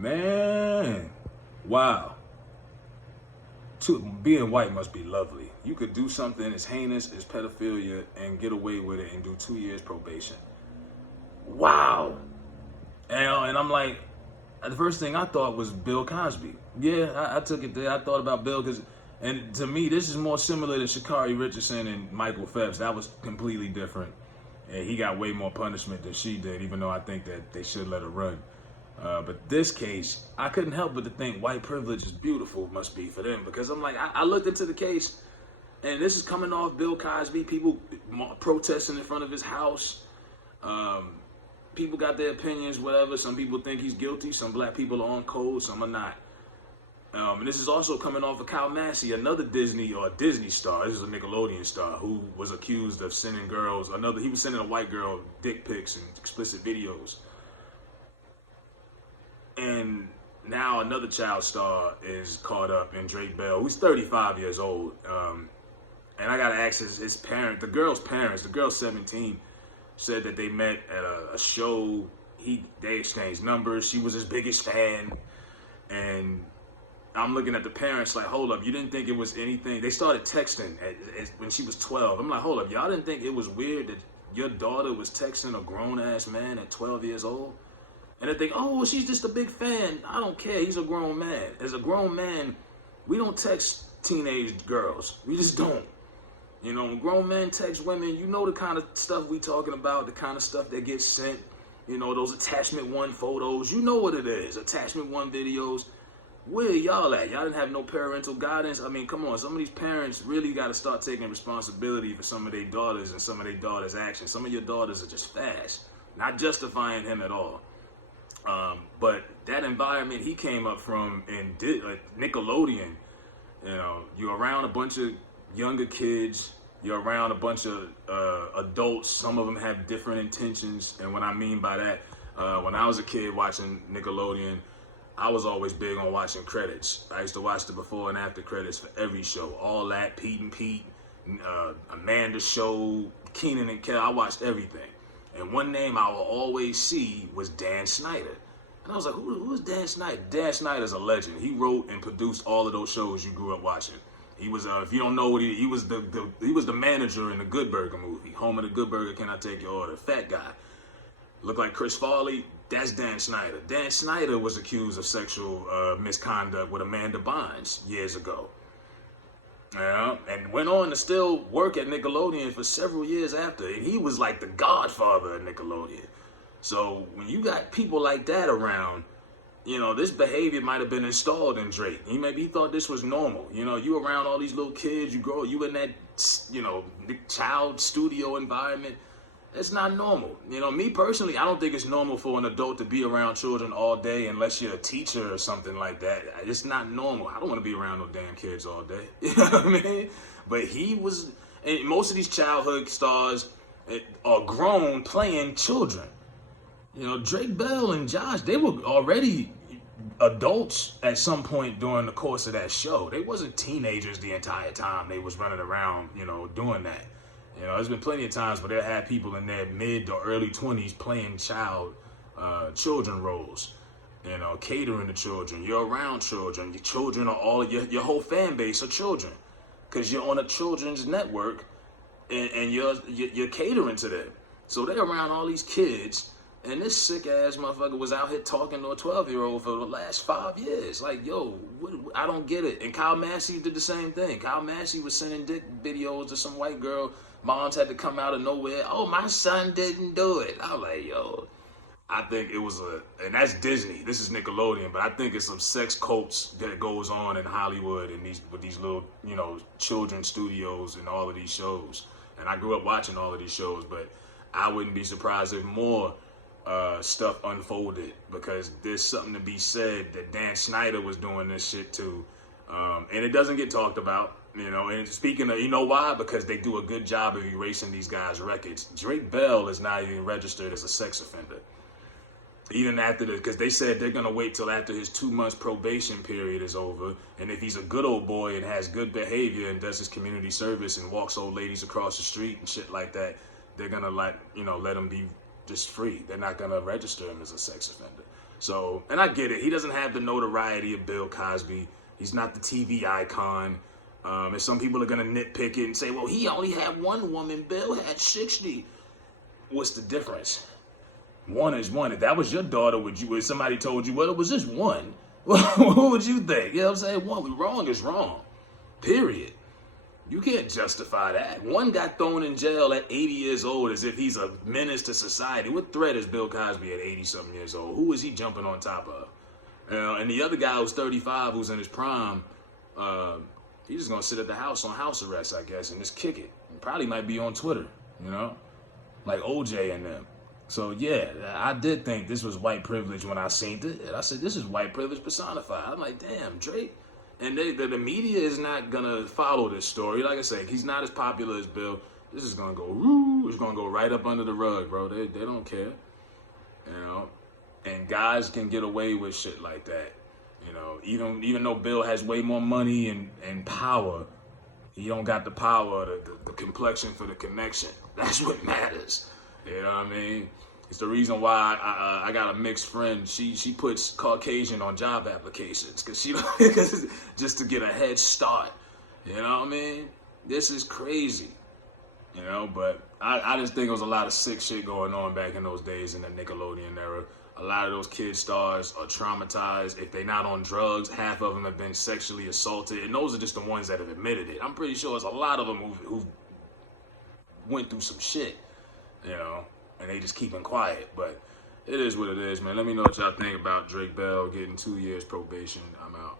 Man, wow. Being white must be lovely. You could do something as heinous as pedophilia and get away with it and do 2 years probation. Wow. And I'm like, the first thing I thought was Bill Cosby. Yeah, I took it there. I thought about Bill and to me, this is more similar to Sha'Carri Richardson and Michael Phelps. That was completely different. And he got way more punishment than she did, even though I think that they should let her run. But this case, I couldn't help but to think white privilege is beautiful, must be for them. Because I'm like, I looked into the case, and this is coming off Bill Cosby, people protesting in front of his house. People got their opinions, whatever. Some people think he's guilty. Some black people are on code, some are not. And this is also coming off of Massey, another Disney star. This is a Nickelodeon star who was accused of sending girls. He was sending a white girl dick pics and explicit videos. And now another child star is caught up in drakebell, who's 35 years old. And I gotta ask his parent, the girl's parents, the girl's 17, said that they met at a show. They exchanged numbers. She was his biggest fan. And I'm looking at the parents like, hold up, you didn't think it was anything? They started texting when she was 12. I'm like, hold up, y'all didn't think it was weird that your daughter was texting a grown-ass man at 12 years old? And they think, oh, well, she's just a big fan. I don't care. He's a grown man. As a grown man, we don't text teenage girls. We just don't. You know, when grown men text women, you know the kind of stuff we talking about, the kind of stuff that gets sent. You know, those attachment 1 photos. You know what it is. Attachment 1 videos. Where y'all at? Y'all didn't have no parental guidance. I mean, come on. Some of these parents really got to start taking responsibility for some of their daughters and some of their daughters' actions. Some of your daughters are just fast. Not justifying him at all. But that environment he came up from in Nickelodeon, you know, you're around a bunch of younger kids, you're around a bunch of adults. Some of them have different intentions. And what I mean by that, when I was a kid watching Nickelodeon, I was always big on watching credits. I used to watch the before and after credits for every show. All that, Pete and Pete, Amanda's show, Keenan and Kel. I watched everything. And one name I will always see was Dan Schneider. And I was like, who is Dan Schneider? Dan Schneider's a legend. He wrote and produced all of those shows you grew up watching. He was, if you don't know what he was the manager in the Good Burger movie. Home of the Good Burger, Can I Take Your Order? Fat guy. Looked like Chris Farley. That's Dan Schneider. Dan Schneider was accused of sexual misconduct with Amanda Bynes years ago. Yeah, and went on to still work at Nickelodeon for several years after. And he was like the godfather of Nickelodeon. So when you got people like that around, you know, this behavior might have been installed in Drake. He thought this was normal. You know, you around all these little kids, you in that, you know, child studio environment. It's not normal. You know, me personally, I don't think it's normal for an adult to be around children all day unless you're a teacher or something like that. It's not normal. I don't want to be around no damn kids all day. You know what I mean? But he was, and most of these childhood stars are grown playing children. You know, drakebell and Josh, they were already adults at some point during the course of that show. They wasn't teenagers the entire time they was running around, you know, doing that. You know, there's been plenty of times where they had people in their mid or early 20s playing children roles, you know, catering to children. You're around children. Your children are all, your whole fan base are children because you're on a children's network and you're catering to them. So they're around all these kids, and this sick ass motherfucker was out here talking to a 12-year-old for the last 5 years. Like, yo, I don't get it. And Kyle Massey did the same thing. Kyle Massey was sending dick videos to some white girl. Moms had to come out of nowhere. Oh, my son didn't do it. I'm like, yo, I think it was and that's Disney. This is Nickelodeon, but I think it's some sex cults that goes on in Hollywood and with these little, you know, children studios and all of these shows. And I grew up watching all of these shows, but I wouldn't be surprised if more stuff unfolded, because there's something to be said that Dan Schneider was doing this shit too. And it doesn't get talked about. You know, and speaking of, you know why? Because they do a good job of erasing these guys' records. drakebell is not even registered as a sex offender. Even after because they said they're going to wait till after his 2 months probation period is over. And if he's a good old boy and has good behavior and does his community service and walks old ladies across the street and shit like that, they're going to let him be just free. They're not going to register him as a sex offender. So, and I get it. He doesn't have the notoriety of Bill Cosby. He's not the TV icon. And some people are going to nitpick it and say, well, he only had one woman. Bill had 60. What's the difference? One is one. If that was your daughter, if somebody told you, well, it was just one, what would you think? You know what I'm saying? One, wrong is wrong. Period. You can't justify that. One got thrown in jail at 80 years old as if he's a menace to society. What threat is Bill Cosby at 80-something years old? Who is he jumping on top of? And the other guy who's 35, who's in his prime, he's just going to sit at the house on house arrest, I guess, and just kick it. Probably might be on Twitter, you know, like OJ and them. So, yeah, I did think this was white privilege when I seen it. And I said, this is white privilege personified. I'm like, damn, Drake. And the media is not going to follow this story. Like I say, he's not as popular as Bill. This is going to go, woo, it's going to go right up under the rug, bro. They don't care, you know. And guys can get away with shit like that, you know. Even though Bill has way more money and power, he don't got the power, the complexion for the connection. That's what matters, you know what I mean? It's the reason why I got a mixed friend. She puts Caucasian on job applications because just to get a head start. You know what I mean? This is crazy. You know, but I just think there was a lot of sick shit going on back in those days in the Nickelodeon era. A lot of those kid stars are traumatized. If they're not on drugs, half of them have been sexually assaulted. And those are just the ones that have admitted it. I'm pretty sure there's a lot of them who went through some shit, you know. And they just keeping quiet, but it is what it is, man. Let me know what y'all think about Drake Bell getting 2 years probation. I'm out.